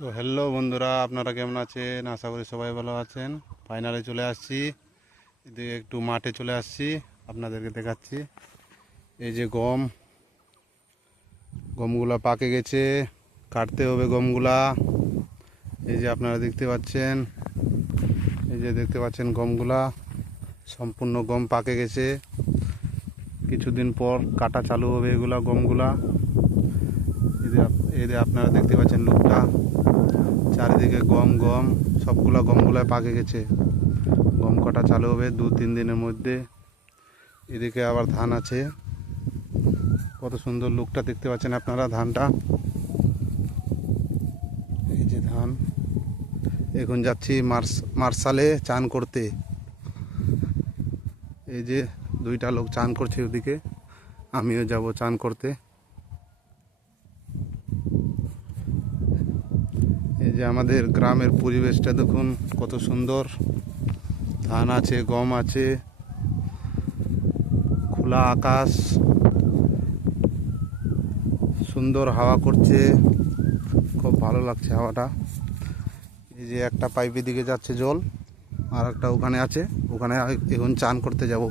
তো হ্যালো বন্ধুরা, আপনারা কেমন আছেন? আশা করি সবাই ভালো আছেন। ফাইনালে চলে আসছি, এদিকে একটু মাঠে চলে আসছি, আপনাদেরকে দেখাচ্ছি। এই যে গমগুলা পাকে গেছে, কাটতে হবে গমগুলা। এই যে আপনারা দেখতে পাচ্ছেন, গমগুলা সম্পূর্ণ গম পাকে গেছে। কিছুদিন পর কাটা চালু হবে এগুলা গমগুলা। এই যে আপনারা দেখতে পাচ্ছেন লোকটা, চারিদিকে গম গম, সবগুলা গমগুলা পাকে গেছে। গম কাটা চালু হবে 2-3 দিনের মধ্যে। এদিকে আবার ধান আছে, কত সুন্দর লুকটা দেখতে পাচ্ছেন আপনারা ধানটা। এই যে ধান, এখন যাচ্ছি মার্শালে চান করতে। এই যে দুইটা লোক চান করছে ওদিকে, আমিও যাব চান করতে। এই যে আমাদের গ্রামের পরিবেশটা দেখুন কত সুন্দর, ধান আছে, গম আছে, খোলা আকাশ, সুন্দর হাওয়া করছে, খুব ভালো লাগছে হাওয়াটা। এই যে একটা পাইপের দিকে যাচ্ছে জল, আর একটা ওখানে আছে, ওখানে এখন চান করতে যাব।